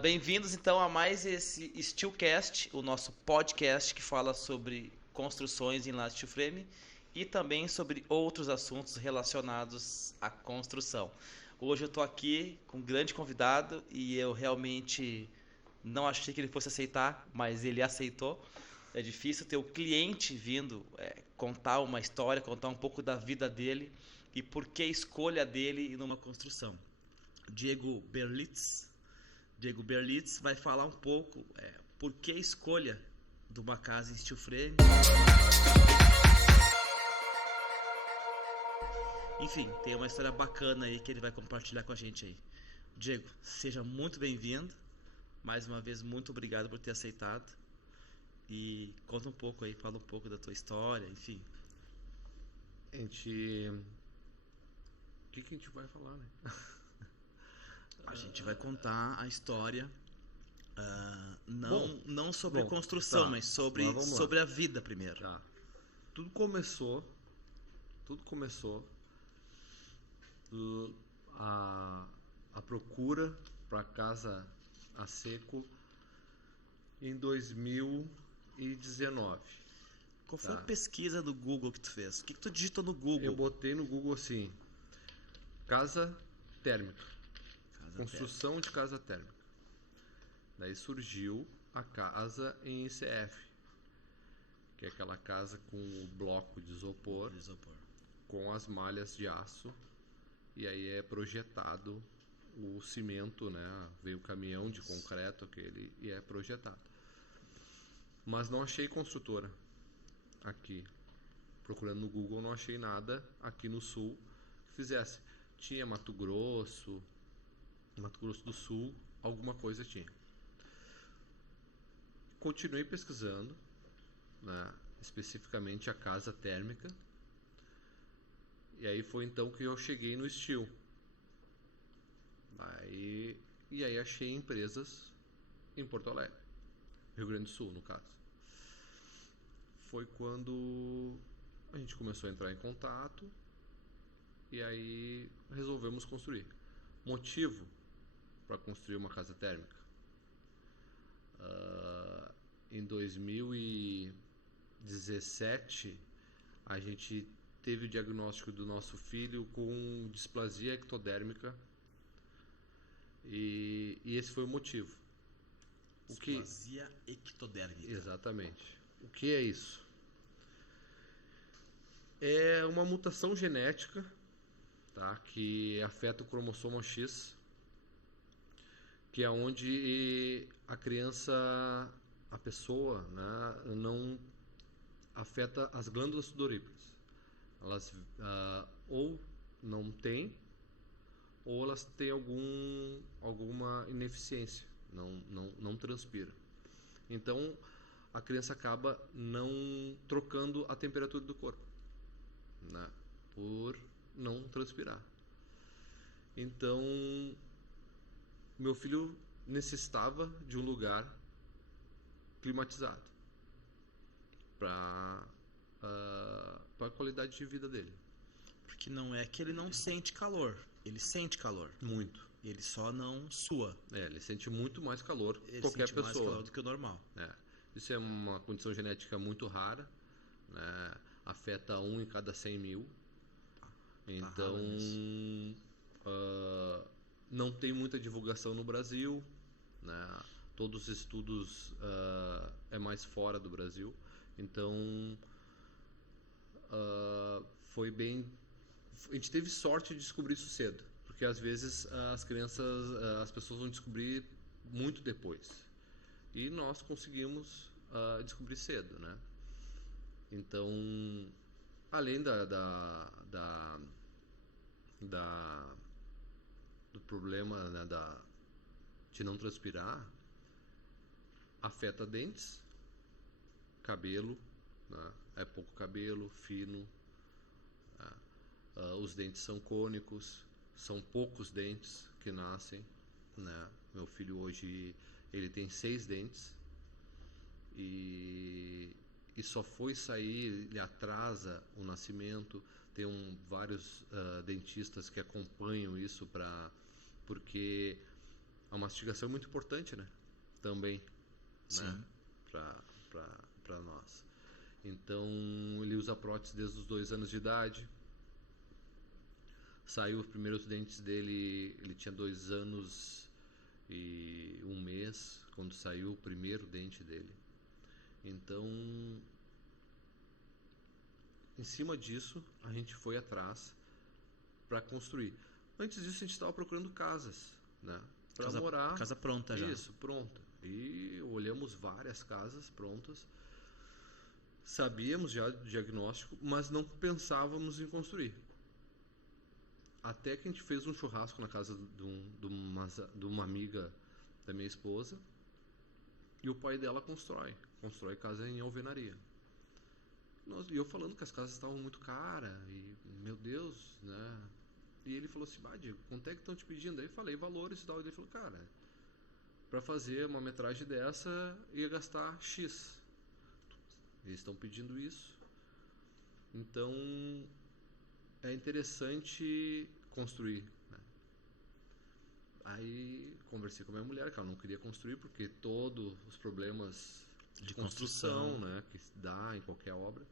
Bem-vindos então a mais esse Steelcast, o nosso podcast que fala sobre construções em laje steel frame e também sobre outros assuntos relacionados à construção. Hoje eu estou aqui com um grande convidado e eu realmente não achei que ele fosse aceitar, mas ele aceitou. É difícil ter o cliente vindo contar uma história, contar um pouco da vida dele e por que a escolha dele numa construção. Diego Berlitz vai falar um pouco por que a escolha de uma casa em steel frame. Enfim, tem uma história bacana aí que ele vai compartilhar com a gente aí. Diego, seja muito bem-vindo. Mais uma vez, muito obrigado por ter aceitado. E conta um pouco aí, fala um pouco da tua história, enfim. O que a gente vai falar, né? A gente vai contar a história, não sobre construção, tá, mas vamos lá. sobre a vida primeiro. Tá. Tudo começou a procura para casa a seco em 2019. Qual foi a pesquisa do Google que tu fez? O que tu digitou no Google? Eu botei no Google assim: casa térmica, construção de casa térmica. Daí surgiu a casa em ICF, que é aquela casa com o bloco de isopor, com as malhas de aço, e aí é projetado o cimento, né? Veio o caminhão de concreto aquele e é projetado. Mas não achei construtora aqui. Procurando no Google não achei nada aqui no sul que fizesse. Tinha Mato Grosso do Sul, alguma coisa tinha. Continuei pesquisando, né, especificamente a casa térmica. E aí foi então que eu cheguei no steel. E aí achei empresas em Porto Alegre, Rio Grande do Sul, no caso. Foi quando a gente começou a entrar em contato e aí resolvemos construir. Motivo para construir uma casa térmica. Em 2017, a gente teve o diagnóstico do nosso filho com displasia ectodérmica e esse foi o motivo. Displasia ectodérmica. Exatamente. O que é isso? É uma mutação genética, tá, que afeta o cromossomo X, que é onde a criança, a pessoa, né, não afeta as glândulas sudoríparas. Elas ou não têm, ou elas têm alguma ineficiência, não transpira. Então a criança acaba não trocando a temperatura do corpo, né, por não transpirar. Então meu filho necessitava de um lugar climatizado para a qualidade de vida dele. Porque não é que ele não sente calor, ele sente calor. Muito. Ele só não sua. Ele sente muito mais calor que Ele qualquer sente pessoa. mais calor do que o normal. Isso é uma condição genética muito rara, né? Afeta 1 em cada 100 mil. Então não tem muita divulgação no Brasil, né? Todos os estudos é mais fora do Brasil. Então foi bem. A gente teve sorte de descobrir isso cedo, porque às vezes as pessoas vão descobrir muito depois. E nós conseguimos descobrir cedo, né? Então, além do problema, né, de não transpirar, afeta dentes, cabelo, né? É pouco cabelo, fino. Os dentes são cônicos, são poucos dentes que nascem, né? Meu filho hoje ele tem 6 dentes e só foi sair, ele atrasa o nascimento. Tem vários dentistas que acompanham isso porque a mastigação é muito importante, né? Também, Sim. né? Para nós. Então, ele usa prótese desde os 2 anos de idade. Saiu os primeiros dentes dele, ele tinha 2 anos e 1 mês, quando saiu o primeiro dente dele. Então, em cima disso, a gente foi atrás para construir. Antes disso, a gente estava procurando casas, né? Para morar. Casa pronta já. Isso, pronta. E olhamos várias casas prontas. Sabíamos já do diagnóstico, mas não pensávamos em construir. Até que a gente fez um churrasco na casa de uma amiga da minha esposa, e o pai dela constrói casa em alvenaria. E eu falando que as casas estavam muito caras, e meu Deus, né? E ele falou assim, Diego, quanto é que estão te pedindo? Aí eu falei valores e tal, e ele falou, cara, para fazer uma metragem dessa ia gastar X. Eles estão pedindo isso. Então é interessante construir, né? Aí conversei com a minha mulher, que ela não queria construir porque todos os problemas de construção, né, que dá em qualquer obra.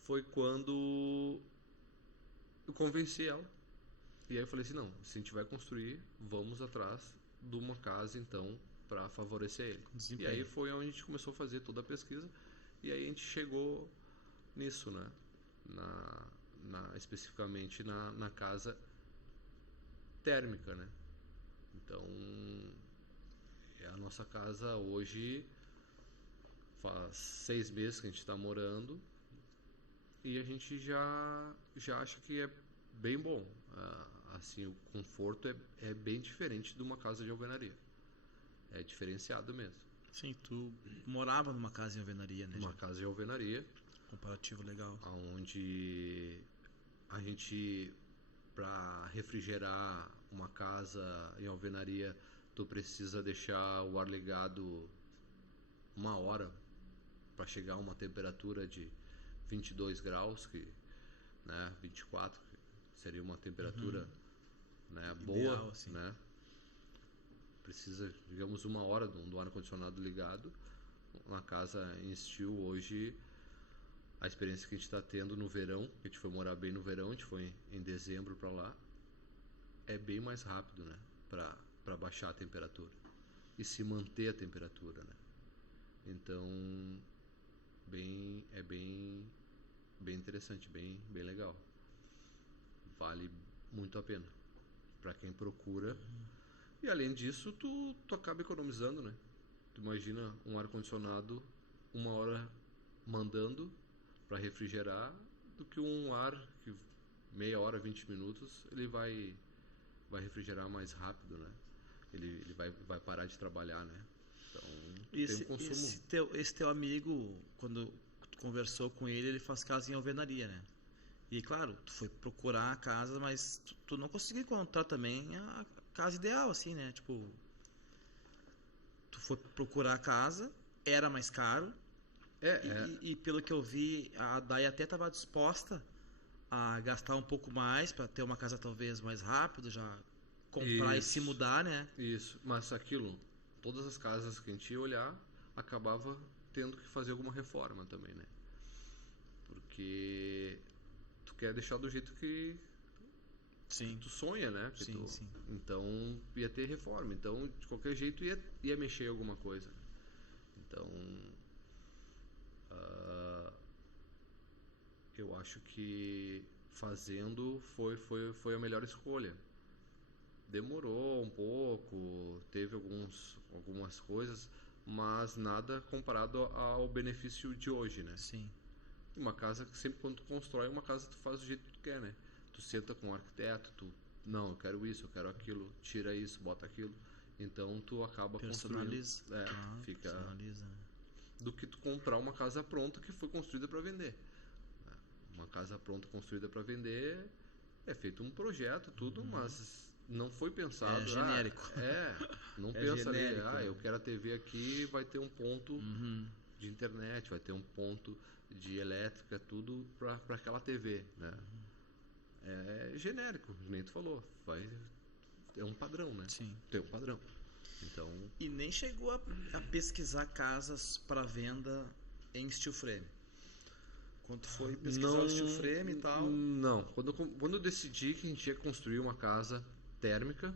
Foi quando eu convenci ela. E aí eu falei assim, não, se a gente vai construir, vamos atrás de uma casa então para favorecer ele. Desempenho. E aí foi onde a gente começou a fazer toda a pesquisa, e aí a gente chegou nisso, né? Especificamente na casa térmica, né? Então, a nossa casa hoje faz 6 meses que a gente está morando, e a gente já acha que é bem bom. Assim, o conforto é bem diferente de uma casa de alvenaria. É diferenciado mesmo. Sim, tu morava numa casa em alvenaria, né? Uma casa de alvenaria. Comparativo legal. Onde a gente, para refrigerar uma casa em alvenaria, tu precisa deixar o ar ligado 1 hora para chegar a uma temperatura de 22 graus, né, 24, que seria uma temperatura, né, boa, ideal, assim. né? Precisa, digamos, 1 hora do ar-condicionado ligado. Uma casa em steel hoje, a experiência que a gente está tendo no verão, a gente foi morar bem no verão, a gente foi em dezembro para lá, é bem mais rápido, né, para baixar a temperatura e se manter a temperatura, né? Então, é bem interessante, bem legal. Vale muito a pena para quem procura. E além disso, tu acaba economizando, né? Tu imagina um ar-condicionado 1 hora mandando para refrigerar, do que um ar que meia hora, 20 minutos, ele vai refrigerar mais rápido, né? Ele vai parar de trabalhar, né? Então, tem um consumo. Esse teu amigo, quando tu conversou com ele, ele faz casa em alvenaria, né? E claro, tu foi procurar a casa, mas tu não conseguiu encontrar também a casa ideal, assim, né? Tipo, tu foi procurar a casa, era mais caro. E pelo que eu vi, a Dai até estava disposta a gastar um pouco mais para ter uma casa talvez mais rápido, já comprar e se mudar, né? Isso, mas todas as casas que a gente ia olhar, acabava tendo que fazer alguma reforma também, né? Porque tu quer deixar do jeito que tu sonha, né? Sim. Então ia ter reforma, então de qualquer jeito ia mexer em alguma coisa. Então eu acho que fazendo foi a melhor escolha. Demorou um pouco, teve algumas coisas, mas nada comparado ao benefício de hoje, né? Sim. Uma casa que sempre quando tu constrói uma casa, tu faz do jeito que tu quer, né? Tu senta com o arquiteto, não, eu quero isso, eu quero aquilo, tira isso, bota aquilo. Então tu acaba personaliza. construindo. Fica personaliza. Do que tu comprar uma casa pronta que foi construída para vender. Uma casa pronta construída para vender é feito um projeto, tudo, mas não foi pensado. É genérico. Não pensa genérico, ali, né? eu quero a TV aqui, vai ter um ponto de internet, vai ter um ponto de elétrica, tudo para aquela TV, né? É genérico, nem tu falou. é um padrão, né? Sim. Tem um padrão. Então, E nem chegou a pesquisar casas para venda em steel frame. Quando foi pesquisar o steel frame e tal. Não. Quando eu decidi que a gente ia construir uma casa térmica,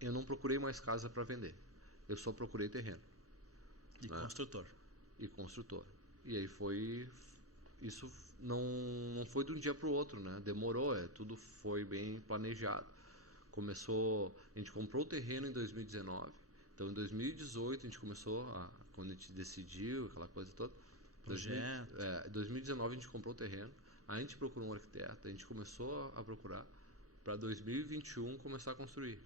eu não procurei mais casa para vender. Eu só procurei terreno. E né? construtor. E construtor. E aí foi... Isso não foi de um dia para o outro, né? Demorou, tudo foi bem planejado. Começou... A gente comprou o terreno em 2019. Então, em 2018, a gente começou quando a gente decidiu, aquela coisa toda. Projeto. Em 2019, a gente comprou o terreno. A gente procurou um arquiteto. A gente começou a procurar para 2021 começar a construir.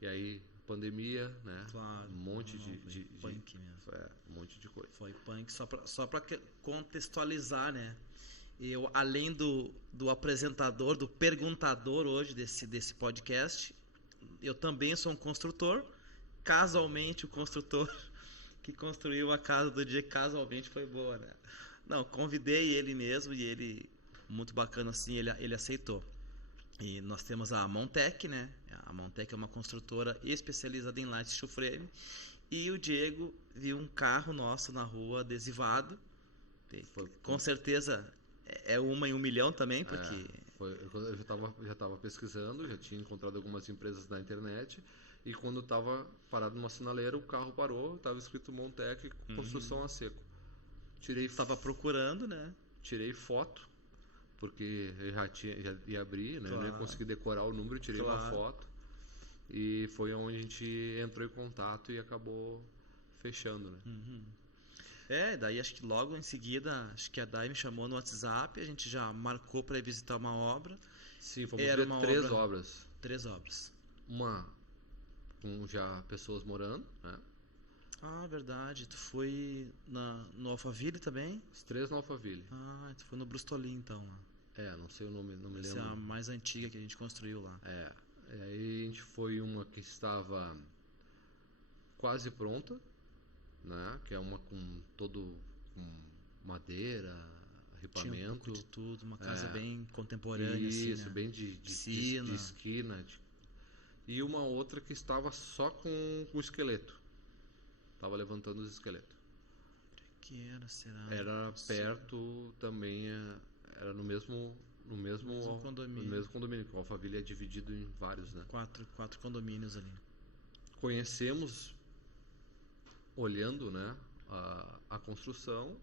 E aí, pandemia, né? Claro. Um monte Foi de punk mesmo. um monte de coisa. Foi punk, só pra contextualizar, né? Eu, além do apresentador, do perguntador hoje desse podcast, eu também sou um construtor. Casualmente, o construtor que construiu a casa do dia, casualmente foi boa, né? Não, convidei ele mesmo e ele, muito bacana assim, ele aceitou. E nós temos a Montec, né? A Montec é uma construtora especializada em light steel frame. E o Diego viu um carro nosso na rua adesivado. Com certeza é uma em 1 milhão também, porque... Eu já estava pesquisando, já tinha encontrado algumas empresas na internet. E quando eu estava parado numa sinaleira, o carro parou, estava escrito Montec, construção a seco. Estava procurando, né? Tirei foto, porque eu já ia abrir, né? Claro. Eu não ia conseguir decorar o número, tirei uma foto. E foi onde a gente entrou em contato e acabou fechando, né? Daí acho que logo em seguida, acho que a Dai me chamou no WhatsApp, a gente já marcou para ir visitar uma obra. Sim, fomos ver 3 obras. 3 obras. Uma com já pessoas morando, né? Ah, verdade. Tu foi no Alphaville também? Os 3 no Alphaville. Ah, tu foi no Brustolin então lá. Não sei o nome, não me lembro. Essa é a mais antiga que a gente construiu lá. Aí a gente foi uma que estava quase pronta, né? Que é uma com madeira, ripamento. Tinha um pouco de tudo, uma casa bem contemporânea. Isso, assim, né? bem de esquina. E uma outra que estava só com o esqueleto. Estava levantando os esqueletos. Que será? Era perto também, era no mesmo condomínio. No mesmo condomínio, que o Alphaville é dividido em vários, né? 4 condomínios ali. Conhecemos, olhando, né, a construção,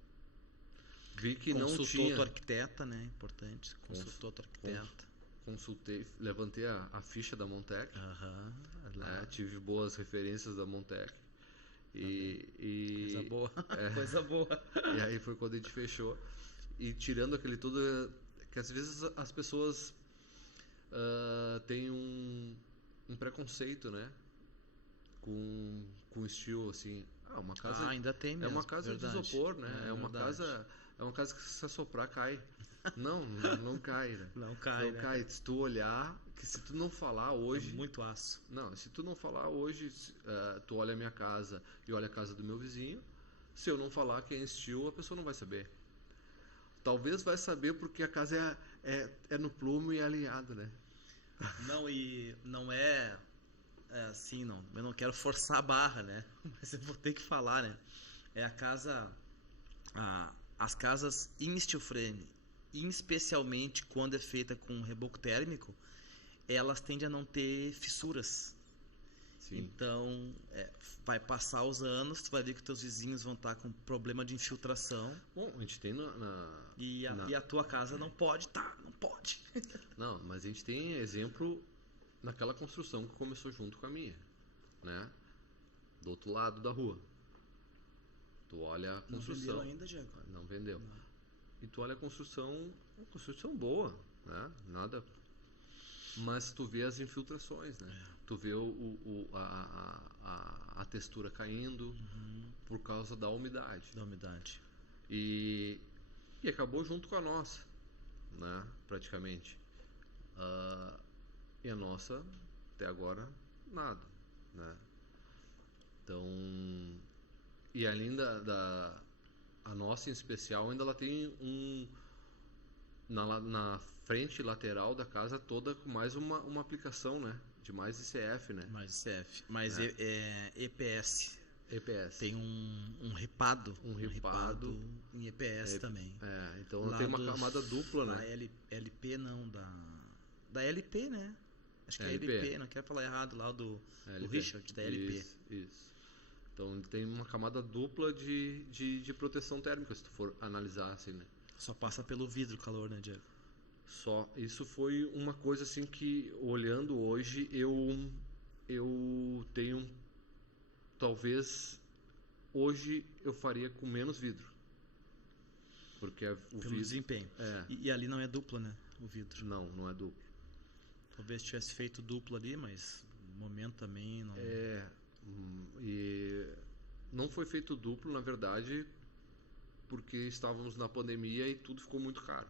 vi que não tinha... Consultou tua arquiteta, né? Importante. Consultou tua arquiteta. Consultei, levantei a ficha da Montec. Tive boas referências da Montec. Coisa boa. Coisa boa. E aí foi quando a gente fechou. E tirando aquele tudo, que às vezes as pessoas têm um preconceito, né? Com estilo assim. Uma casa ainda tem mesmo. É uma casa verdade. de isopor, né? É uma verdade. casa que se assoprar cai. Não cai, né? Não cai, não cai. Se tu olhar, que se tu não falar hoje... muito aço. Não, se tu não falar hoje, tu olha a minha casa e olha a casa do meu vizinho, se eu não falar que é em steel, a pessoa não vai saber. Talvez vai saber porque a casa é no plumo e é alinhado, né? Não, e não é assim, não. Eu não quero forçar a barra, né? Mas eu vou ter que falar, né? É a casa... As casas em steel frame, especialmente quando é feita com reboco térmico, elas tendem a não ter fissuras. Sim. Então, vai passar os anos, tu vai ver que teus vizinhos vão estar com problema de infiltração. Bom, a gente tem E a tua casa não pode, não pode. Não, mas a gente tem exemplo naquela construção que começou junto com a minha, né? Do outro lado da rua. Tu olha a construção. Não vendeu ainda, Diego? Não vendeu. Não. E tu olha a construção, uma construção boa, né? Nada. Mas tu vê as infiltrações, né? Tu vê a textura caindo por causa da umidade. E acabou junto com a nossa, né? Praticamente. E a nossa, até agora, nada, né? Então... E além a nossa em especial, ainda ela tem na frente e lateral da casa toda com mais uma aplicação, né? De mais ICF, né? Mais CF. Mais EPS. EPS. Tem um ripado. Um ripado em EPS também. Então tem uma camada dupla, da né? LP não, da LP, né? Acho que é LP, não quero falar errado lá do Richard, da LP. Isso. Então tem uma camada dupla de proteção térmica, se tu for analisar assim, né? Só passa pelo vidro o calor, né, Diego? Só, isso foi uma coisa assim que, olhando hoje, eu tenho, talvez, hoje eu faria com menos vidro. Porque o Pelo vidro... desempenho. E ali não é dupla, né, o vidro? Não é duplo. Talvez tivesse feito duplo ali, mas no momento também não... E não foi feito duplo, na verdade, porque estávamos na pandemia e tudo ficou muito caro,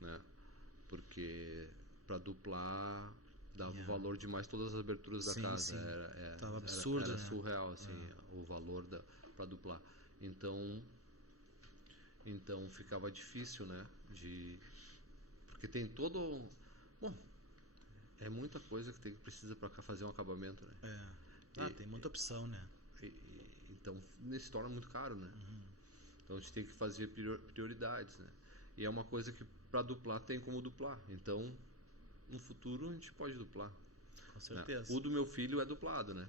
né? Porque para duplar dava o valor de mais todas as aberturas da casa. Tava absurdo, era né? surreal assim, o valor para duplar. Então ficava difícil, né? Porque tem todo... Bom, é muita coisa que precisa para fazer um acabamento, né? Tem muita opção, né? Então se torna muito caro, né? Então a gente tem que fazer prioridades, né? E é uma coisa que para duplar tem como duplar. Então no futuro a gente pode duplar. Com certeza. Né? O do meu filho é duplado, né?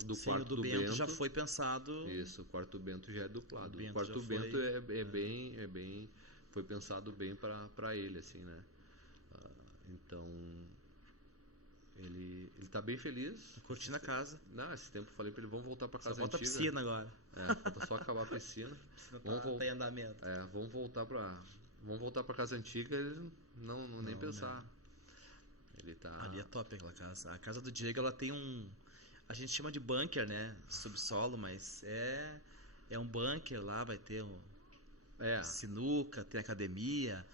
O do Bento já foi pensado. Isso, o quarto Bento já é duplado. O quarto já Bento foi... bem, foi pensado bem para ele, assim, né? Então ele tá bem feliz. Curtindo a casa. Não, esse tempo eu falei para ele, vamos voltar para casa só falta antiga. A piscina agora. Falta só acabar a piscina. Tá em andamento. Vamos voltar para casa antiga, ele não nem pensar. Né? Ele tá... Ali é top aquela casa. A casa do Diego, ela tem a gente chama de bunker, né? Subsolo, mas é um bunker lá, vai ter sinuca, tem academia,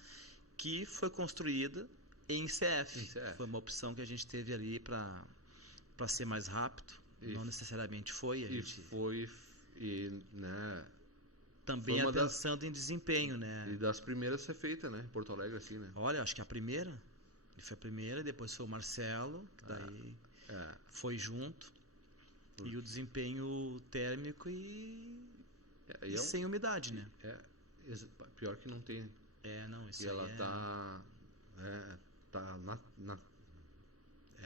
que foi construída em CF. Foi uma opção que a gente teve ali para ser mais rápido. Não necessariamente foi. Né? Também foi pensando em desempenho, né? E das primeiras a ser feita, né? Em Porto Alegre, assim, né? Olha, acho que a primeira. Ele foi a primeira, depois foi o Marcelo, que daí foi junto. E o desempenho térmico e sem umidade, né? Pior que não tem. Não, isso e aí ela tá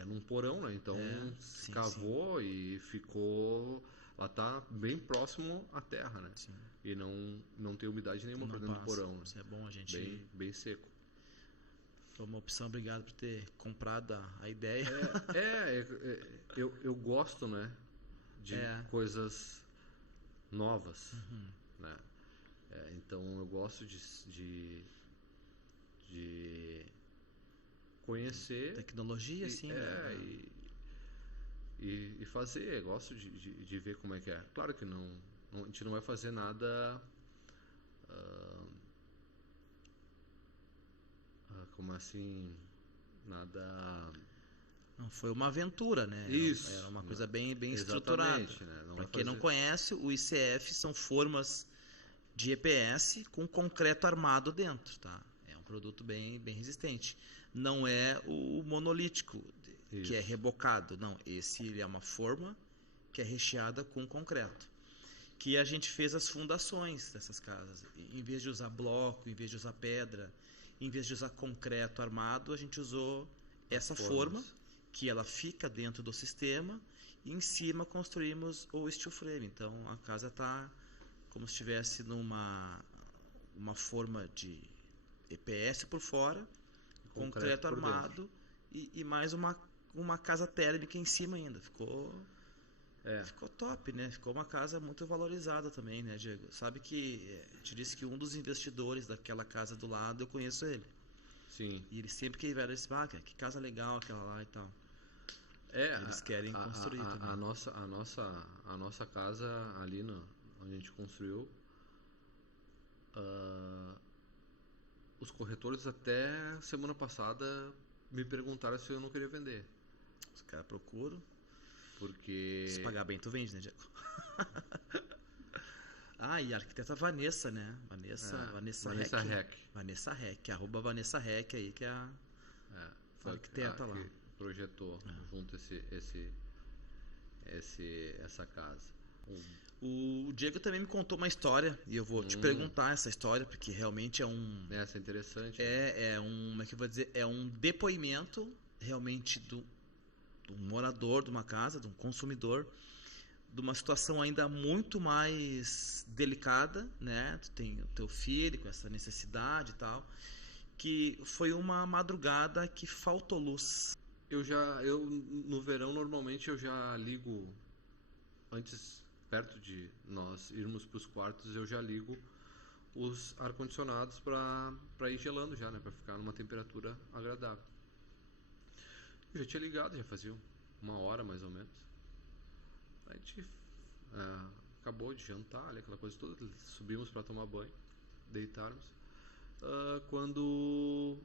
num porão, né? Então se cavou e ficou... Ela tá bem próximo à terra, né? Sim. E não tem umidade nenhuma para dentro do porão. Né? Isso é bom a gente... Bem seco. Foi uma opção, obrigado por ter comprado a ideia. Eu gosto, né? De coisas novas, né? Então eu gosto de conhecer tecnologia, sim, né? E fazer. Eu gosto de ver como é que é. Claro que a gente não vai fazer nada como assim, nada... Não, foi uma aventura, né? Isso. Era uma coisa bem estruturada. Né? Para quem não conhece, o ICF são formas de EPS com concreto armado dentro, tá? É um produto bem resistente. Não é o monolítico, que é rebocado. Não, esse é uma forma que é recheada com concreto. Que a gente fez as fundações dessas casas. Em vez de usar bloco, em vez de usar pedra, em vez de usar concreto armado, a gente usou essa forma, que ela fica dentro do sistema, e em cima construímos o steel frame. Então a casa está como se estivesse numa forma de EPS por fora, concreto armado e mais uma casa térmica em cima ainda. Ficou top, né? Ficou uma casa muito valorizada também, né, Diego? Sabe que te disse que um dos investidores daquela casa do lado, eu conheço ele. Sim. E ele sempre que ele disse, que casa legal aquela lá e tal. Eles querem construir também. A nossa casa ali onde a gente construiu, os corretores até semana passada me perguntaram se eu não queria vender. Os caras procuram. Porque... Se pagar bem, tu vende, né, Diego? Ah, e a arquiteta Vanessa, né? Vanessa Heck. Vanessa Heck, @VanessaHeck aí, que é a Foi arquiteta lá. que projetou junto essa casa. O Diego também me contou uma história, e eu vou te perguntar essa história, porque realmente é um... Essa é interessante. É um, como é que eu vou dizer? É um depoimento realmente do morador de uma casa, de um consumidor, de uma situação ainda muito mais delicada, né? Tu tem o teu filho com essa necessidade e tal, que foi uma madrugada que faltou luz. Eu no verão normalmente eu já ligo antes, perto de nós irmos para os quartos, eu já ligo os ar-condicionados para ir gelando já, né? Para ficar numa temperatura agradável. Eu já tinha ligado, já fazia 1 hora mais ou menos. A gente acabou de jantar, ali, aquela coisa toda, subimos para tomar banho, deitarmos. Quando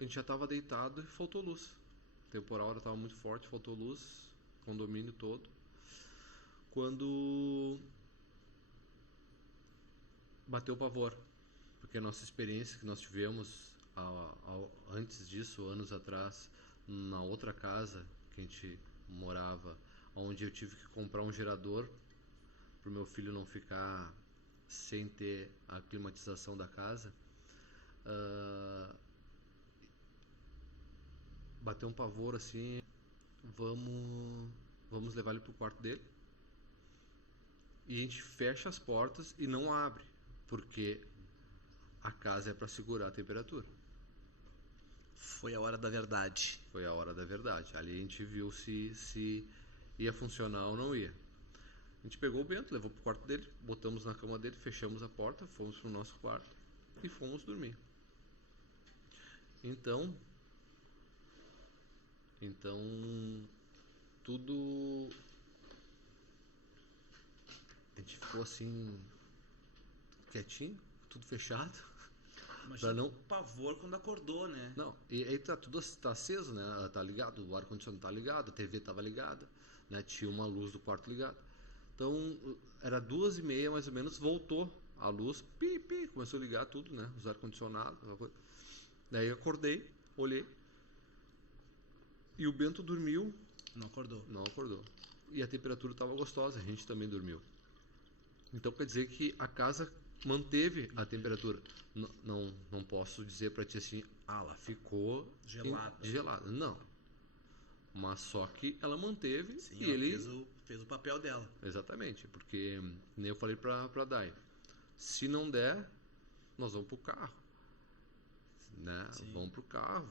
a gente já estava deitado e faltou luz. O temporal estava muito forte, faltou luz, condomínio todo. Quando bateu o pavor, porque a nossa experiência que nós tivemos antes disso, anos atrás, na outra casa que a gente morava, onde eu tive que comprar um gerador para o meu filho não ficar sem ter a climatização da casa, bateu um pavor assim, vamos levar ele pro quarto dele. E a gente fecha as portas e não abre, porque a casa é para segurar a temperatura. Foi a hora da verdade. Foi a hora da verdade. Ali a gente viu se ia funcionar ou não ia. A gente pegou o Bento, levou pro quarto dele, botamos na cama dele, fechamos a porta, fomos pro nosso quarto e fomos dormir. Então tudo, a gente ficou assim quietinho, tudo fechado. Imagina não... o pavor quando acordou, né? Não, e aí tudo tá aceso, né? Tá ligado, o ar-condicionado tá ligado, a TV tava ligada, né? Tinha uma luz do quarto ligada. Então, era 2h30 mais ou menos, voltou a luz, começou a ligar tudo, né? Os ar-condicionados, daí eu acordei, olhei, e o Bento dormiu. Não acordou. E a temperatura estava gostosa, a gente também dormiu. Então quer dizer que a casa manteve a temperatura. Não posso dizer para ti assim, ela ficou gelada. Não. Mas só que ela manteve. Sim, e ele fez o papel dela. Exatamente, porque nem eu falei para Dai. Se não der, nós vamos pro carro, né? Sim. Vamos pro carro,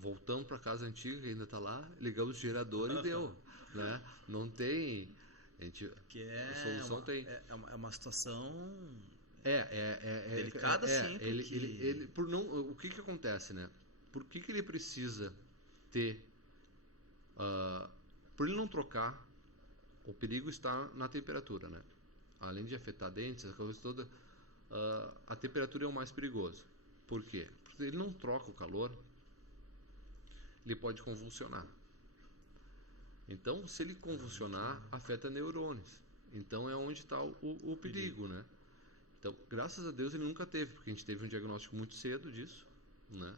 voltamos para casa antiga que ainda tá lá, ligamos o gerador e deu, né? Não tem, a solução tem. É uma situação delicada, sim. O que acontece, né? Por que ele precisa ter, por ele não trocar, o perigo está na temperatura, né? Além de afetar dentes, essa coisa toda, a temperatura é o mais perigoso. Por quê? Porque ele não troca o calor, ele pode convulsionar. Então, se ele convulsionar, afeta neurônios. Então, é onde está o perigo, né? Então, graças a Deus, ele nunca teve, porque a gente teve um diagnóstico muito cedo disso, né?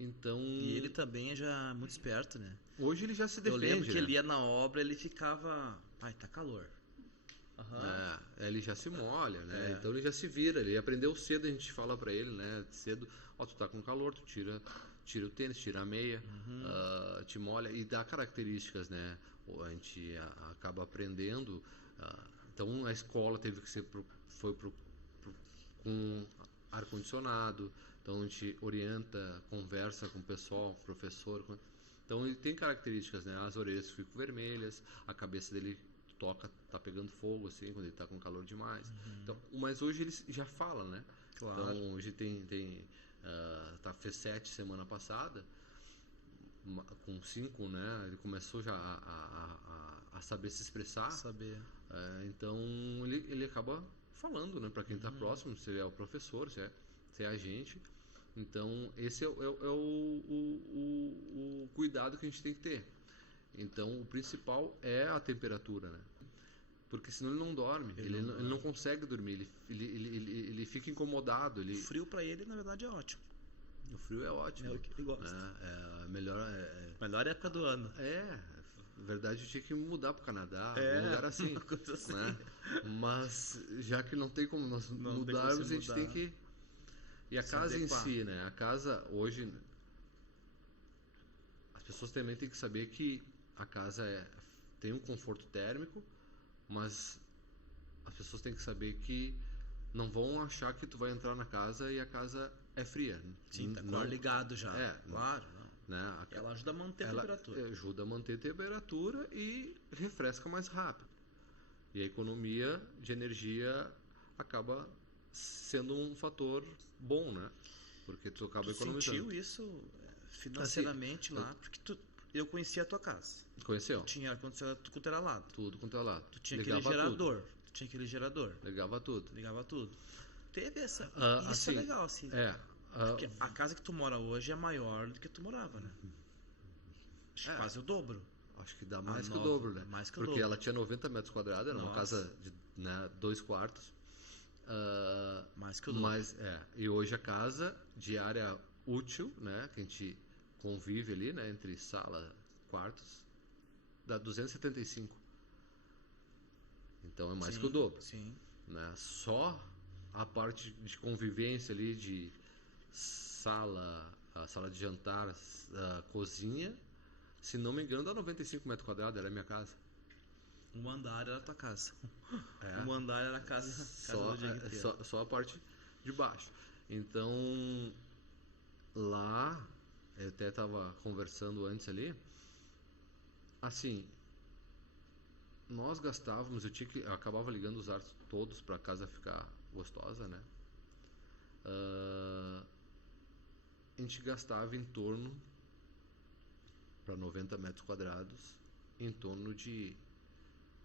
Então... E ele também é já muito esperto, né? Hoje ele já se defende, Eu lembro que né? ele ia na obra, ele ficava... Pai, tá calor. Ele já se molha, né? Então ele já se vira, ele aprendeu cedo, a gente fala pra ele, né? Cedo, tu tá com calor, tu tira o tênis, tira a meia, te molha e dá características, né? A gente acaba aprendendo. Então a escola teve que foi com ar-condicionado, então a gente orienta, conversa com o pessoal, professor. Então ele tem características, né? As orelhas ficam vermelhas, a cabeça dele tá pegando fogo assim quando ele tá com calor demais. Então, mas hoje ele já fala, né? Claro. Então hoje fez 7 semana passada, com 5, né? Ele começou já a saber se expressar. Então ele acaba falando, né? Para quem tá próximo, se é o professor, se é a gente. Então esse é o cuidado que a gente tem que ter. Então o principal é a temperatura, né? Porque senão ele não dorme, ele não consegue dormir, ele fica incomodado. O frio pra ele, na verdade, é ótimo. O frio é ótimo. É o que ele gosta. Né? É a melhor, Melhor época do ano. Na verdade eu tinha que mudar pro Canadá, um lugar assim, coisa assim. né? Mas já que não tem como nós mudarmos, a gente tem que... E a casa em si, né? A casa hoje... As pessoas também têm que saber que a casa tem um conforto térmico, mas as pessoas têm que saber que não vão achar que tu vai entrar na casa e a casa é fria. Sim, tá com o ar ligado já. Claro. Né? Ela ajuda a manter a temperatura. Ajuda a manter a temperatura e refresca mais rápido. E a economia de energia acaba sendo um fator bom, né? Porque tu acaba economizando. Sentiu isso financeiramente lá? Porque eu conhecia a tua casa. Conheceu? Tinha ar-condicionado tudo quanto era lado. Tudo quanto é lado. Tu tinha aquele gerador. Ligava tudo. Teve essa... Isso assim, é legal, assim. Porque a casa que tu mora hoje é maior do que tu morava, né? Quase o dobro. Acho que dá mais que o dobro, né? Mais que o Porque dobro. ela tinha 90 metros quadrados, era uma casa de 2 quartos. Mais que o dobro. E hoje a casa de área útil, né? Que a gente convive ali, né? Entre sala, quartos, dá 275. Então é mais que o dobro. Sim. Né? Só a parte de convivência ali de a sala de jantar, a cozinha, se não me engano, dá 95 metros quadrados, era a minha casa. Um andar era a tua casa. Um andar era a casa do Diego inteiro. Só a parte de baixo. Então, lá, eu até estava conversando antes ali, assim, nós gastávamos, eu acabava ligando os ares todos para a casa ficar gostosa, né? A gente gastava em torno, para 90 metros quadrados, em torno de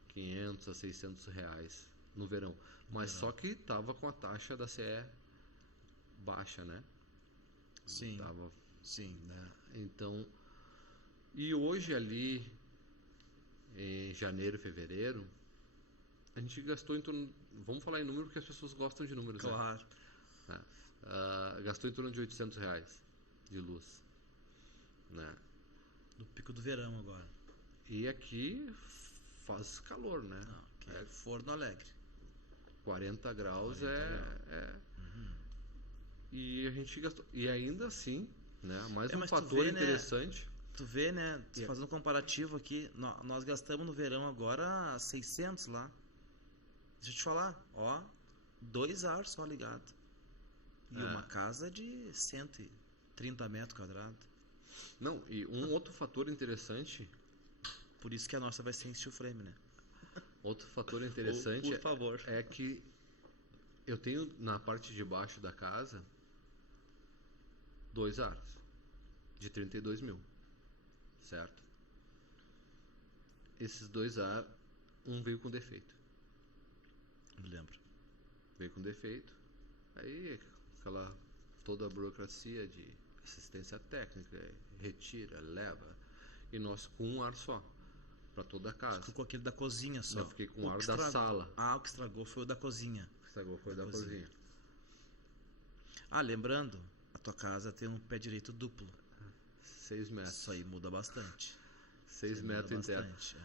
500 a 600 reais no verão. Mas só que tava com a taxa da CE baixa, né? Sim. Né? Então, e hoje ali, em janeiro, fevereiro, a gente gastou em torno... Vamos falar em número porque as pessoas gostam de números. Claro. Né? Gastou em torno de 800 reais de luz. Né? No pico do verão agora. E aqui faz calor, né? É Forno Alegre. 40 graus E a gente gastou. E ainda assim, né? Mais um fator interessante. Né? Tu vê, né? Fazendo um comparativo aqui, nós gastamos no verão agora 600 lá. Deixa eu te falar, 2 ar só ligado. E uma casa de 130 metros quadrados. Não, e um outro fator interessante... Por isso que a nossa vai ser em steel frame, né? Outro fator interessante por favor. É que eu tenho na parte de baixo da casa 2 ares de 32 mil, certo? Esses 2 ares, um veio com defeito. Me lembro. Veio com defeito. Aí toda a burocracia de assistência técnica, retira, leva. E nós com um ar só, para toda a casa. Ficou com aquele da cozinha só. Eu fiquei com o ar da sala. O que estragou foi o da cozinha. O que estragou foi o da cozinha. Lembrando, a tua casa tem um pé direito duplo. 6 metros. Isso aí muda bastante. 6 metros em teto.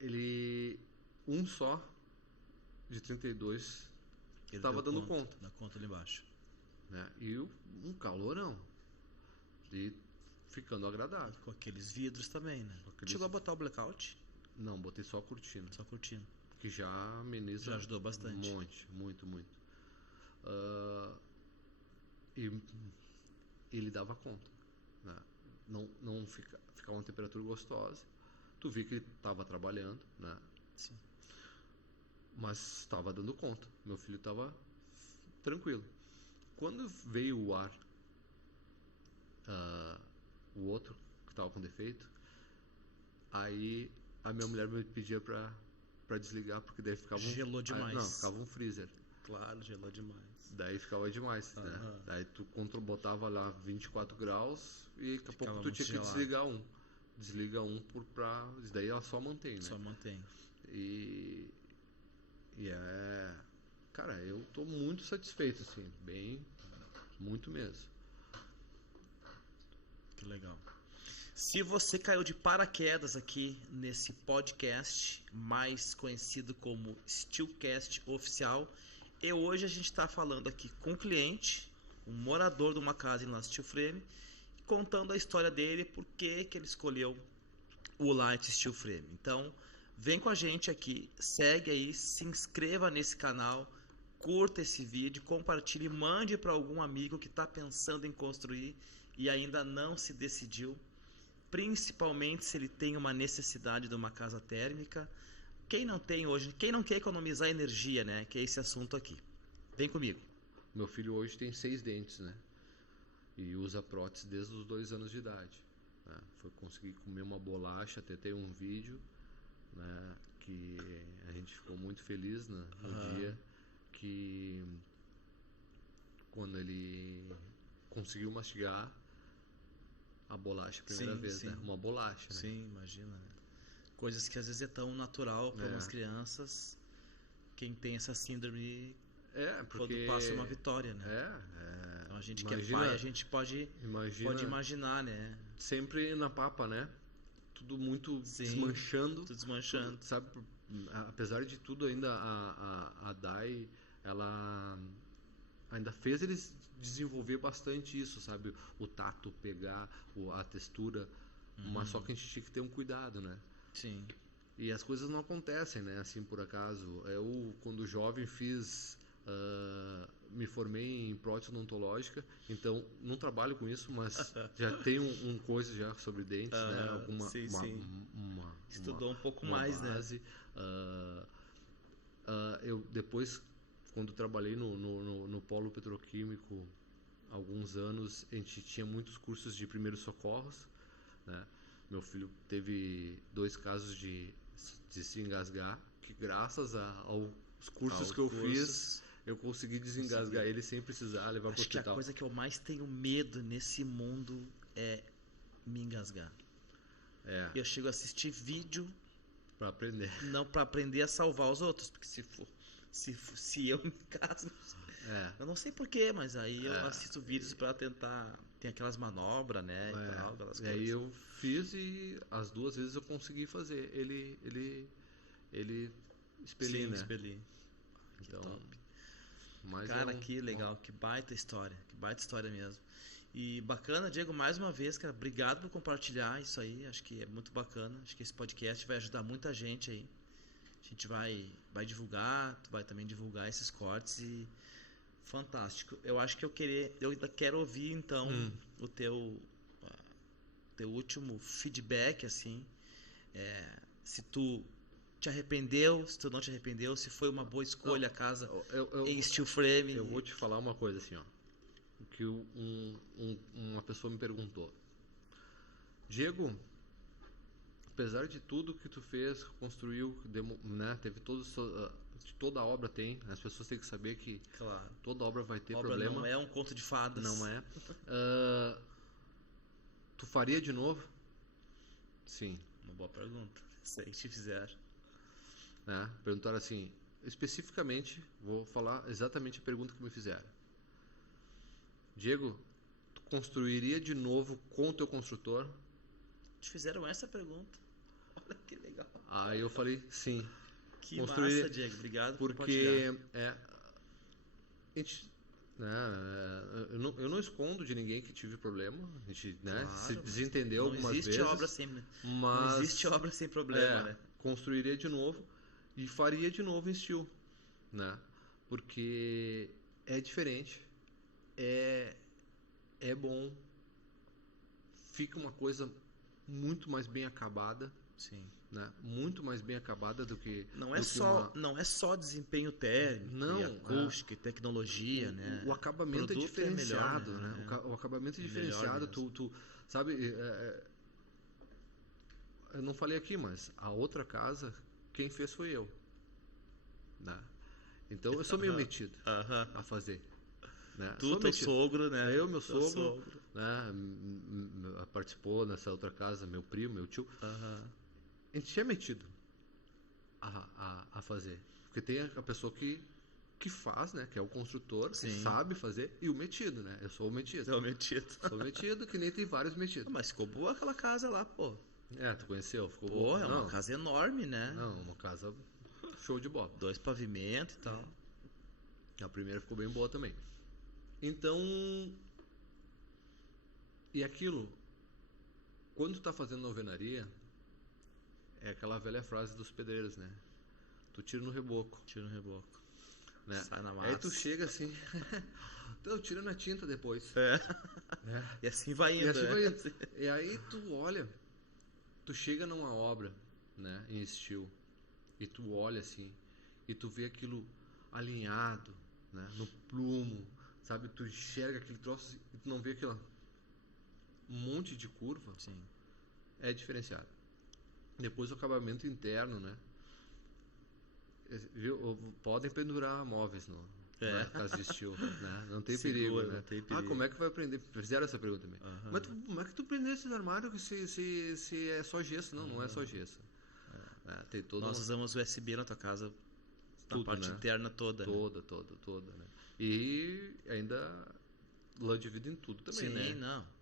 Ele... Um só de 32 estava dando conta. Na conta ali embaixo. Né? E um calorão. E ficando agradável. Com aqueles vidros também, né? Chegou a botar o blackout? Não, botei só a cortina. Só a cortina. Que já ameniza. Já ajudou bastante. Muito. E ele dava conta. Né? Não ficava uma temperatura gostosa. Tu via que ele estava trabalhando, né? Sim. Mas estava dando conta. Meu filho estava tranquilo. Quando veio o ar, o outro que estava com defeito, aí a minha mulher me pedia para desligar, porque daí ficava gelou demais. Ficava um freezer. Claro, gelou demais. Daí ficava demais, né? Daí tu botava lá 24 graus e daqui a pouco tu tinha que desligar um. Desliga um daí ela só mantém, né? Só mantém. E, cara, eu tô muito satisfeito, assim, muito mesmo. Que legal. Se você caiu de paraquedas aqui nesse podcast, mais conhecido como Steelcast Oficial, e hoje a gente está falando aqui com um cliente, um morador de uma casa em La Steel Frame, contando a história dele, por que ele escolheu o Light Steel Frame. Então, vem com a gente aqui, segue aí, se inscreva nesse canal, curta esse vídeo, compartilhe, mande para algum amigo que está pensando em construir e ainda não se decidiu, principalmente se ele tem uma necessidade de uma casa térmica. Quem não tem hoje, quem não quer economizar energia, né? Que é esse assunto aqui. Vem comigo. Meu filho hoje tem 6 dentes, né? E usa prótese desde os 2 anos de idade. Né? Foi conseguir comer uma bolacha, até tem um vídeo, né? Que a gente ficou muito feliz, né? No dia que quando ele conseguiu mastigar a bolacha a primeira vez, né? Uma bolacha, né? Sim, imagina, né? Coisas que às vezes é tão natural para umas crianças. Quem tem essa síndrome, porque quando passa uma vitória, né? Então a gente que é pai, a gente pode imaginar, né? Sempre na papa, né? Tudo muito desmanchando. Tudo desmanchando. Tudo, sabe, apesar de tudo, ainda a Dai, ela ainda fez eles desenvolver bastante isso, sabe? O tato, pegar, a textura. Mas só que a gente tinha que ter um cuidado, né? Sim. E as coisas não acontecem, né? Assim, por acaso. Eu, quando jovem, me formei em prótese odontológica, então não trabalho com isso, mas já tenho um coisa já sobre dentes, né? Alguma estudou um pouco mais, base, né? Eu depois, quando trabalhei no polo petroquímico, alguns anos, a gente tinha muitos cursos de primeiros socorros, né? Meu filho teve 2 casos de se engasgar, que graças aos cursos que eu fiz, eu consegui desengasgar ele sem precisar levar para o hospital. Acho que a coisa que eu mais tenho medo nesse mundo é me engasgar. Eu chego a assistir vídeo para aprender. Não para aprender a salvar os outros, porque se eu me engasgo, eu não sei porquê, mas aí eu assisto vídeos para tentar. Tem aquelas manobras, né? E tal, aquelas coisas. Aí eu fiz e as 2 vezes eu consegui fazer. Ele expelir, né? Expelir. Então, top. Cara, que legal, que baita história mesmo. E bacana, Diego, mais uma vez, cara, obrigado por compartilhar isso aí, acho que é muito bacana, acho que esse podcast vai ajudar muita gente aí. A gente vai divulgar, tu vai também divulgar esses cortes e fantástico. Eu acho que eu ainda quero ouvir então o teu último feedback, assim, se tu te arrependeu, se tu não te arrependeu, se foi uma boa escolha a casa em steel frame. Eu vou te falar uma coisa assim, ó, que uma pessoa me perguntou: Diego, apesar de tudo que tu fez, construiu, né, teve toda a obra tem, as pessoas têm que saber que toda obra vai ter problema. Não é um conto de fadas. Não é. Tu faria de novo? Sim. Uma boa pergunta. Se te fizer. Perguntaram assim, especificamente, vou falar exatamente a pergunta que me fizeram. Diego, tu construiria de novo com o teu construtor? Te fizeram essa pergunta. Olha que legal. Aí eu falei, sim. Que massa, Diego. Obrigado por compartilhar. Porque eu não escondo de ninguém que tive problema. A gente, né, se desentendeu algumas vezes. Não existe obra sem problema, né? Construiria de novo e faria de novo em steel, né? Porque é diferente, é bom, fica uma coisa muito mais bem acabada. Sim. Né? Muito mais bem acabada do que não é só desempenho térmico, e acústica e tecnologia, né? O acabamento é diferenciado, né? O acabamento é diferenciado. Tu sabe, eu não falei aqui, mas a outra casa quem fez foi eu, né? Então eu sou meio metido a fazer, né? Teu sogro, né? Eu, meu sogro, né? Participou nessa outra casa, meu primo, meu tio. A gente tinha metido. a fazer. Porque tem a pessoa que faz, né? Que é o construtor, que Sim. sabe fazer, e o metido, né? Eu sou o metido. Então, metido. Sou metido, que nem tem vários metidos. Mas ficou boa aquela casa lá, pô. Tu conheceu? Ficou Pô, bom? é uma casa enorme, né? Não, uma casa show de bola. 2 pavimentos e tal. A primeira ficou bem boa também. Então, e aquilo, quando tu tá fazendo alvenaria, é aquela velha frase dos pedreiros, né? Tu tira no reboco, Tira no reboco. né? Sai na massa. Aí tu chega assim, tu tira na tinta depois. É. É. E assim vai indo. E assim né? vai indo. E aí tu olha, tu chega numa obra, né, em estilo, e tu olha assim, e tu vê aquilo alinhado, né, no plumo, sabe? Tu enxerga aquele troço e tu não vê aquele monte de curva. Sim. É diferenciado. Depois o acabamento interno, né? Viu? Podem pendurar móveis na casa de estilo, né? Não tem Segura, perigo, né? não tem perigo. Como é que vai aprender? Fizeram essa pergunta também. Aham. Mas como é que tu prendeu esses armários se é só gesso? Não é só gesso. Tem toda Nós uma... usamos USB na tua casa, na Tudo, parte né? interna toda. Né? Toda, né? E ainda lã de vidro em tudo também, Sim, né? não.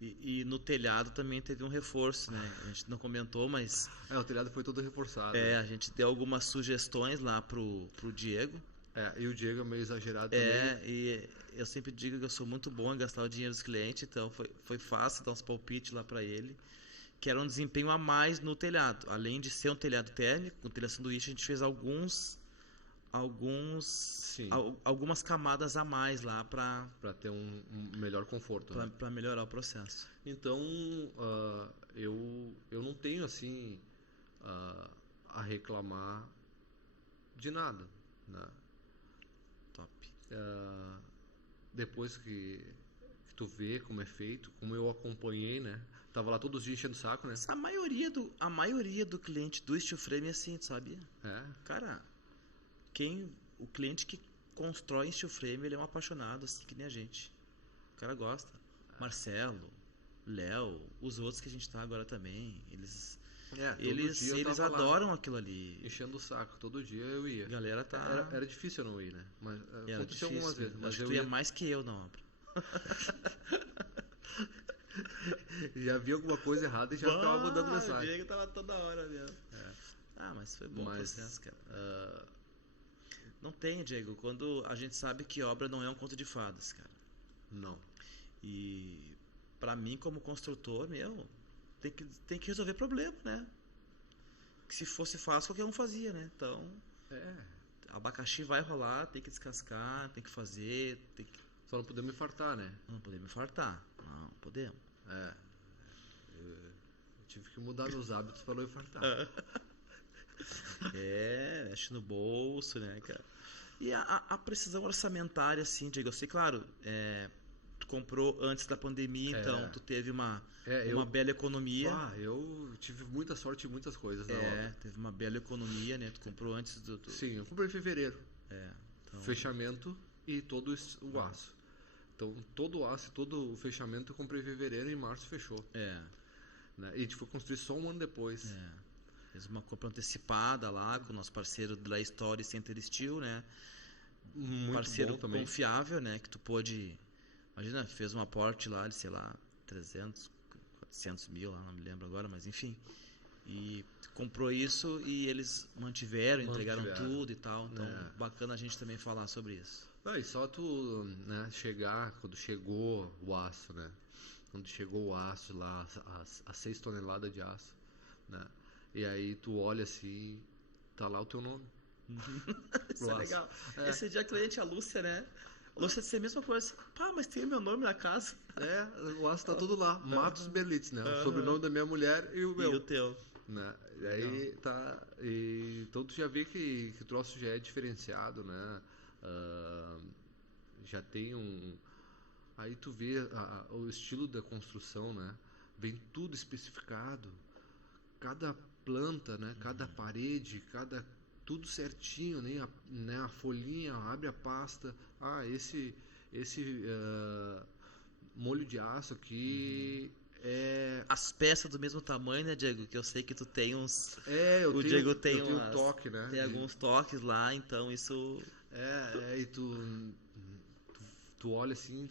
E no telhado também teve um reforço, né? A gente não comentou, mas O telhado foi todo reforçado. a gente deu algumas sugestões lá pro Diego. E o Diego é meio exagerado também. E eu sempre digo que eu sou muito bom em gastar o dinheiro dos clientes, então foi fácil dar uns palpites lá para ele, que era um desempenho a mais no telhado. Além de ser um telhado térmico, com telha sanduíche, a gente fez algumas camadas a mais lá para ter um melhor conforto, né? melhorar o processo. Então, eu não tenho assim a reclamar de nada, né? Top. Depois que tu vê como é feito, como eu acompanhei, né? Tava lá todos os dias enchendo o saco, né? A maioria do cliente do steel frame é assim, tu sabia? Cara, o cliente que constrói steel frame, ele é um apaixonado, assim que nem a gente. O cara gosta. Marcelo, Léo, os outros que a gente tá agora também, eles adoram aquilo ali. Enchendo o saco, todo dia eu ia. A galera tá... Era difícil eu não ir, né? Mas aconteceu algumas vezes. Mas acho que tu ia mais que eu na obra. Já vi alguma coisa errada e já ficava mandando mensagem. O Diego tava toda hora mesmo. Mas foi bom o processo, cara. Não tem, Diego, quando a gente sabe que obra não é um conto de fadas, cara. Não. E pra mim, como construtor, tem que resolver problema, né? Que se fosse fácil, qualquer um fazia, né? Então, abacaxi vai rolar, tem que descascar, tem que fazer, Só não podemos infartar, né? Não podemos infartar. Não podemos. Eu tive que mudar meus hábitos para não infartar. Mexe no bolso, né, cara? E a precisão orçamentária, assim, Diego, eu sei, claro, tu comprou antes da pandemia, então tu teve uma bela economia. Eu tive muita sorte em muitas coisas na obra. Teve uma bela economia, né? Tu comprou antes do... Sim, eu comprei em fevereiro. Então... Fechamento e todo o aço. Então, todo o aço e todo o fechamento eu comprei em fevereiro e em março fechou. Né? E a gente foi construir só um ano depois. Fez uma compra antecipada lá com o nosso parceiro da Story Center Steel, né? Muito parceiro bom também. Confiável, né? Que tu pôde... Imagina, fez um aporte lá de, sei lá, 300, 400 mil, lá, não me lembro agora, mas enfim. E comprou isso e eles entregaram tudo e tal. Então, bacana a gente também falar sobre isso. E só tu, né, chegar, quando chegou o aço, né? Quando chegou o aço lá, as 6 toneladas de aço, né? E aí tu olha assim, tá lá o teu nome. Isso é legal. Esse dia a cliente, a Lúcia, né? A Lúcia disse a mesma coisa. Mas tem meu nome na casa. O aço tá tudo lá. Matos Berlitz, né? O sobrenome da minha mulher e o meu. E o teu. Né? E aí tá. Então tu já vê que o troço já é diferenciado, né? Já tem aí tu vê o estilo da construção, né? Vem tudo especificado, cada planta, né? Cada parede, tudo certinho, né? A folhinha, abre a pasta, esse molho de aço aqui As peças do mesmo tamanho, né, Diego? Que eu sei que tu tem uns... eu tenho um toque, né? Tem alguns toques lá, então isso... E tu olha assim,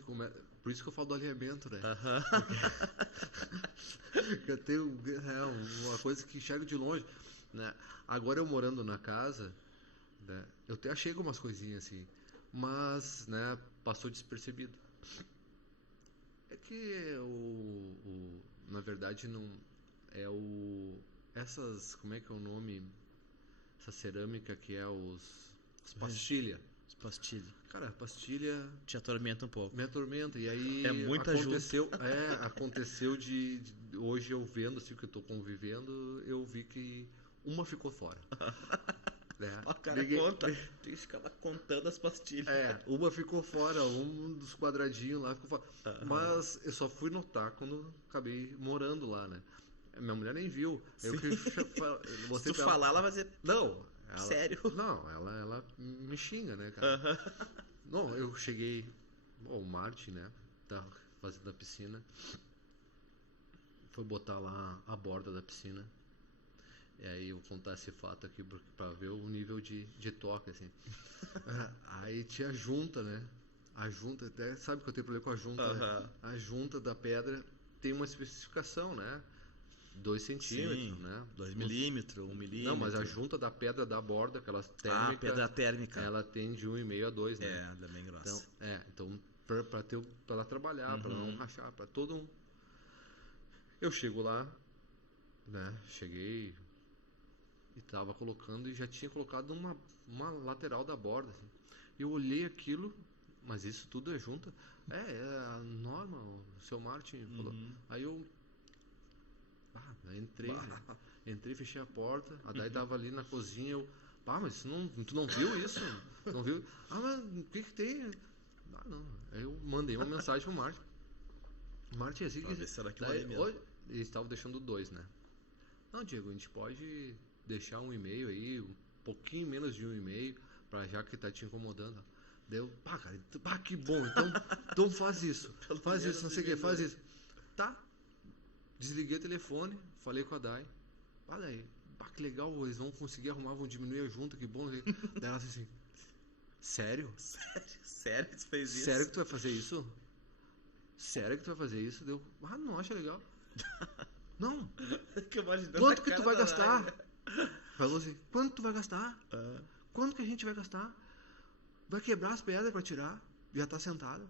por isso que eu falo do alinhamento, né? Eu tenho uma coisa que enxergo de longe, né? Agora eu morando na casa, né? Eu até achei algumas coisinhas assim, mas, né, passou despercebido. É que na verdade não é essas, como é que é o nome? Essa cerâmica que é os pastilha. Os pastilha. Cara, pastilha te atormenta um pouco. Me atormenta. E aí aconteceu de hoje eu vendo assim que eu tô convivendo, eu vi que uma ficou fora. O cara conta. Tem que ficar lá contando as pastilhas. Uma ficou fora, um dos quadradinhos lá ficou fora. Mas eu só fui notar quando acabei morando lá, né? Minha mulher nem viu. Se tu falar, ela vai dizer... Não. Sério? Não, ela me xinga, né, cara? Não, eu cheguei... o Martin, né? Tá fazendo a piscina. Foi botar lá a borda da piscina. E aí eu vou contar esse fato aqui pra ver o nível de toque, assim. Aí tinha a junta, né? A junta, até sabe que eu tenho problema com a junta, né? A junta da pedra tem uma especificação, né? 2 centímetros, né? 2 milímetros, 1 milímetro. Não, mas a junta da pedra da borda, aquela térmica... pedra térmica. Ela tem de 1,5 a 2, né? Ela é bem grossa. Então pra ela trabalhar, pra não rachar, pra todo um... Eu chego lá, né? Cheguei e tava colocando, e já tinha colocado uma lateral da borda, assim. Eu olhei aquilo, mas isso tudo é junta? É a norma, o seu Martin falou. Aí eu entrei, fechei a porta, a Dai tava ali na cozinha, eu, mas tu não viu isso? Não viu? Mas o que tem? Não. Aí eu mandei uma mensagem pro Martin. Martin, assim que... Será que vai mesmo? Eles estavam deixando 2, né? Não, Diego, a gente pode deixar um e-mail aí, um pouquinho menos de 1,5, pra já que tá te incomodando. Daí eu, cara, que bom, então faz isso, não sei o que, faz isso. Tá. Desliguei o telefone, falei com a Dai. Daí, que legal, eles vão conseguir arrumar, vão diminuir a junta, que bom. Daí ela assim, sério? Sério que tu fez isso? Sério que tu vai fazer isso? Sério que tu vai fazer isso? Deu, não acha legal. Não. Quanto que tu vai gastar? Falou assim, quanto tu vai gastar? Quanto que a gente vai gastar? Vai quebrar as pedras pra tirar? Já tá sentado.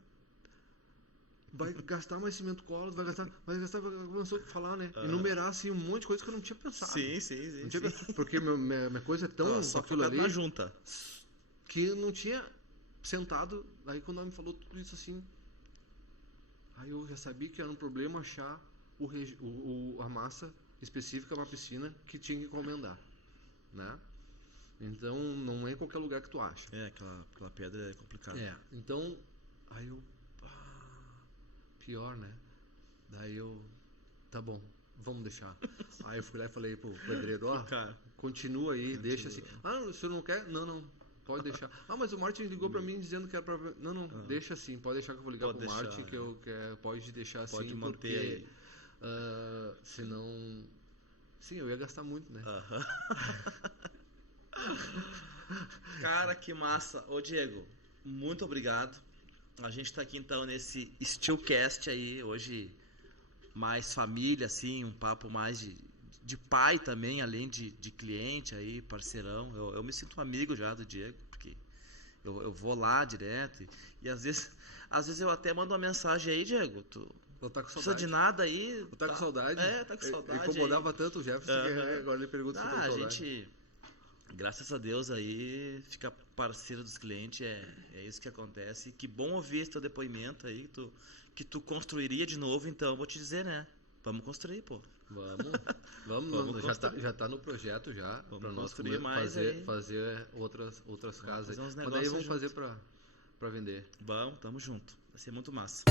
Vai gastar mais cimento colo, vai gastar, começou a falar, né? Enumerar assim um monte de coisa que eu não tinha pensado. Sim. Porque minha coisa é tão só aquilo ali na junta que eu não tinha sentado. Aí quando ela me falou tudo isso assim, aí eu já sabia que era um problema achar a massa específica para piscina que tinha que encomendar, né? Então não é em qualquer lugar que tu acha. Aquela pedra é complicada. Então aí eu pior, né? Daí eu, tá bom, vamos deixar. Aí eu fui lá e falei pro pedreiro, continua aí, deixa assim. O senhor não quer? Não, pode deixar. Mas o Martin ligou pra mim dizendo que era pra... Não, deixa assim, pode deixar que eu vou ligar pro Martin, que eu quero, pode deixar assim, pode manter porque senão... Sim, eu ia gastar muito, né? Cara, que massa. Ô, Diego, muito obrigado. A gente tá aqui então nesse Steelcast aí, hoje mais família, assim, um papo mais de pai também, além de cliente aí, parceirão. Eu me sinto um amigo já do Diego, porque eu vou lá direto e às vezes eu até mando uma mensagem aí, Diego, tu tá com saudade. Precisa de nada aí. Tá com saudade? Tá com saudade. Ele incomodava tanto o Jefferson que agora ele pergunta se tá com saudade. A gente, graças a Deus aí, fica parceiro dos clientes, é isso que acontece. Que bom ouvir esse teu depoimento aí, que tu construiria de novo, então, vou te dizer, né? Vamos construir, pô. Vamos já tá no projeto já, para nós fazer outras casas. Mas daí vamos fazer para vender. Vamos, tamo junto. Vai ser muito massa.